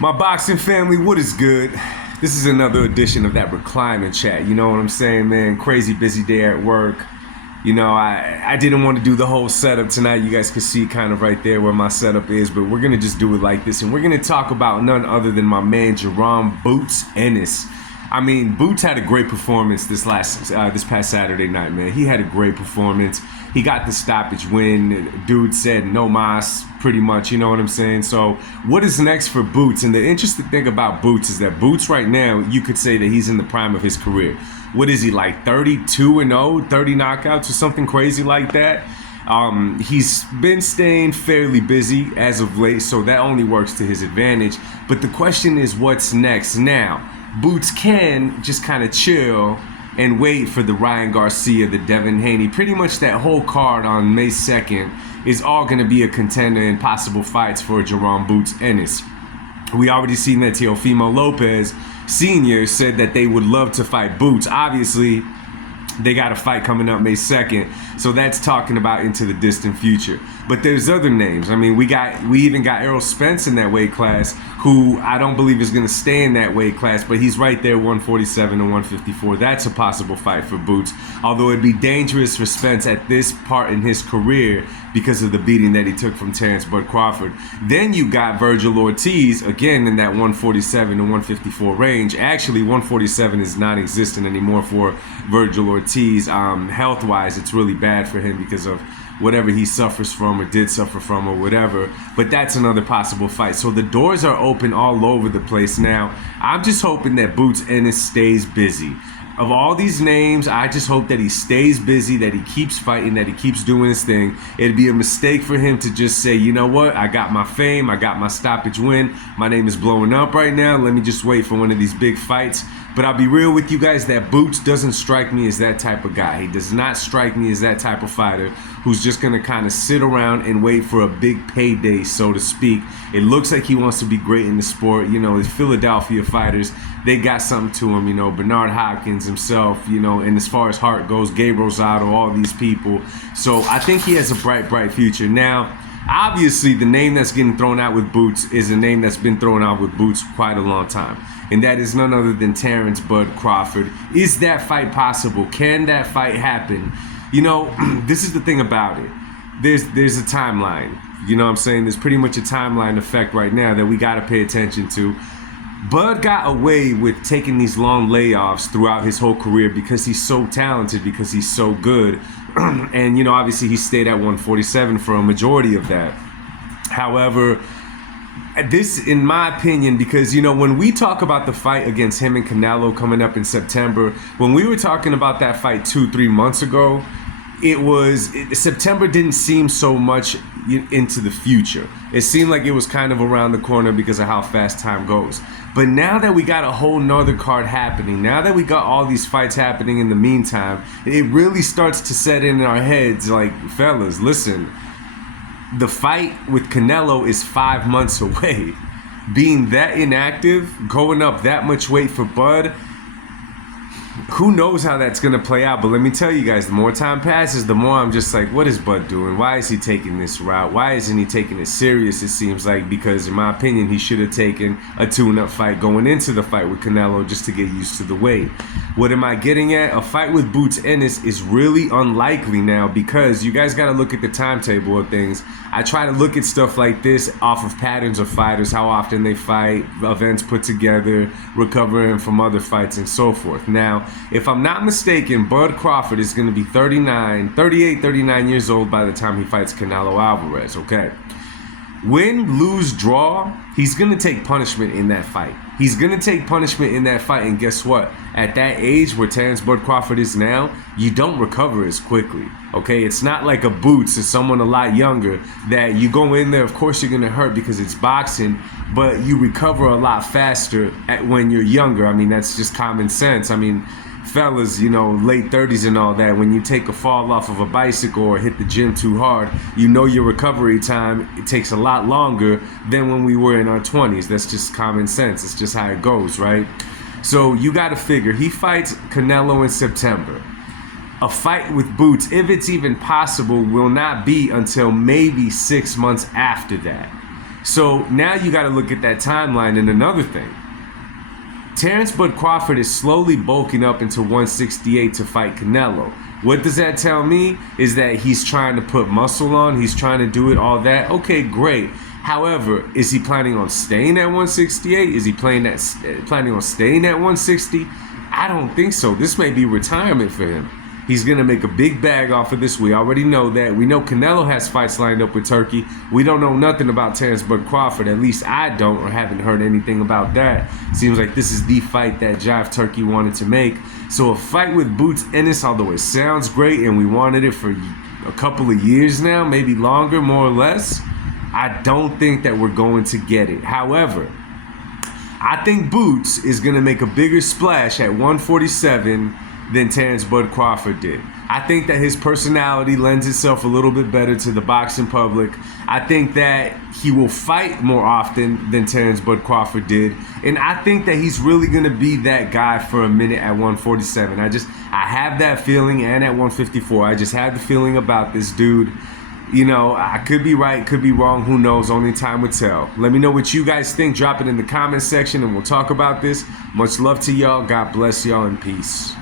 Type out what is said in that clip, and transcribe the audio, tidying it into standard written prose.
My boxing family, what is good? This is another edition of that reclining chat. You know what I'm saying, man? Crazy busy day at work. You know, I didn't want to do the whole setup tonight. You guys can see kind of right there where my setup is, but we're going to just do it like this. And we're going to talk about none other than my man, Jaron Boots Ennis. I mean, Boots had a great performance this past Saturday night, man. He had a great performance. He got the stoppage win. Dude said no mas, pretty much, you know what I'm saying? So what is next for Boots? And the interesting thing about Boots is that Boots right now, you could say that he's in the prime of his career. What is he, like 32-0, 30 knockouts or something crazy like that? He's been staying fairly busy as of late, so that only works to his advantage. But the question is, what's next? Now, Boots can just kind of chill and wait for the Ryan Garcia, the Devin Haney. Pretty much that whole card on May 2nd is all going to be a contender in possible fights for Jaron Boots Ennis. We already seen that Teofimo Lopez Sr. said that they would love to fight Boots. Obviously, they got a fight coming up May 2nd, so that's talking about into the distant future. But there's other names. I mean, we even got Errol Spence in that weight class, who I don't believe is going to stay in that weight class, but he's right there, 147 and 154. That's a possible fight for Boots, although it'd be dangerous for Spence at this part in his career because of the beating that he took from Terence Crawford. Then you got Virgil Ortiz, again in that 147 and 154 range. Actually, 147 is non-existent anymore for Virgil Ortiz. Health-wise, it's really bad for him because of whatever he suffers from or did suffer from or whatever. But that's another possible fight. So the doors are open all over the place now. I'm just hoping that Boots Ennis stays busy. Of all these names, I just hope that he stays busy, that he keeps fighting, that he keeps doing his thing. It'd be a mistake for him to just say, you know what, I got my fame, I got my stoppage win, my name is blowing up right now, let me just wait for one of these big fights. But I'll be real with you guys, that Boots doesn't strike me as that type of guy. He does not strike me as that type of fighter who's just going to kind of sit around and wait for a big payday, so to speak. It looks like he wants to be great in the sport. You know, the Philadelphia fighters, they got something to him, you know, Bernard Hopkins himself, you know, and as far as heart goes, Gabe Rosado, all these people. So I think he has a bright, bright future. Now, obviously, the name that's getting thrown out with Boots is a name that's been thrown out with Boots quite a long time. And that is none other than Terence Crawford. Is that fight possible? Can that fight happen? You know, this is the thing about it. There's a timeline. You know what I'm saying? There's pretty much a timeline effect right now that we got to pay attention to. Bud got away with taking these long layoffs throughout his whole career because he's so talented, because he's so good. And, you know, obviously he stayed at 147 for a majority of that. However, this, in my opinion, because, you know, when we talk about the fight against him and Canelo coming up in September, when we were talking about that fight 2-3 months ago, September didn't seem so much into the future. It seemed like it was kind of around the corner because of how fast time goes. But now that we got a whole nother card happening, now that we got all these fights happening in the meantime, it really starts to set in our heads like, fellas, listen, the fight with Canelo is 5 months away. Being that inactive, going up that much weight for Bud, who knows how that's going to play out. But let me tell you guys, the more time passes, the more I'm just like, what is Bud doing? Why is he taking this route? Why isn't he taking it serious, it seems like? Because in my opinion, he should have taken a tune-up fight going into the fight with Canelo just to get used to the weight. What am I getting at? A fight with Boots Ennis is really unlikely now because you guys got to look at the timetable of things. I try to look at stuff like this off of patterns of fighters, how often they fight, events put together, recovering from other fights, and so forth. Now, if I'm not mistaken, Bud Crawford is going to be 38, 39 years old by the time he fights Canelo Alvarez, okay? Win, lose, draw, he's going to take punishment in that fight. He's going to take punishment in that fight, and guess what? At that age where Terence Crawford is now, you don't recover as quickly, okay? It's not like a Boots or someone a lot younger that you go in there, of course you're going to hurt because it's boxing, but you recover a lot faster when you're younger. I mean, that's just common sense. I mean, fellas, you know, late 30s and all that, when you take a fall off of a bicycle or hit the gym too hard, you know your recovery time, it takes a lot longer than when we were in our 20s. That's just common sense. It's just how it goes, right? So you got to figure, he fights Canelo in September. A fight with Boots, if it's even possible, will not be until maybe 6 months after that. So now you got to look at that timeline. And another thing, Terence Bud Crawford is slowly bulking up into 168 to fight Canelo. What does that tell me? Is that he's trying to put muscle on, he's trying to do it, all that. Okay, great. However, is he planning on staying at 168? Is he planning on staying at 160? I don't think so. This may be retirement for him. He's going to make a big bag off of this. We already know that. We know Canelo has fights lined up with Turkey. We don't know nothing about Terence Bud Crawford. At least I don't, or haven't heard anything about that. Seems like this is the fight that Jive Turkey wanted to make. So a fight with Boots Ennis, although it sounds great and we wanted it for a couple of years now, maybe longer, more or less, I don't think that we're going to get it. However, I think Boots is going to make a bigger splash at 147 than Terence Bud Crawford did. I think that his personality lends itself a little bit better to the boxing public. I think that he will fight more often than Terence Bud Crawford did. And I think that he's really going to be that guy for a minute at 147. I have that feeling, and at 154. I just have the feeling about this dude. You know, I could be right, could be wrong, who knows, only time will tell. Let me know what you guys think, drop it in the comment section and we'll talk about this. Much love to y'all, God bless y'all, and peace.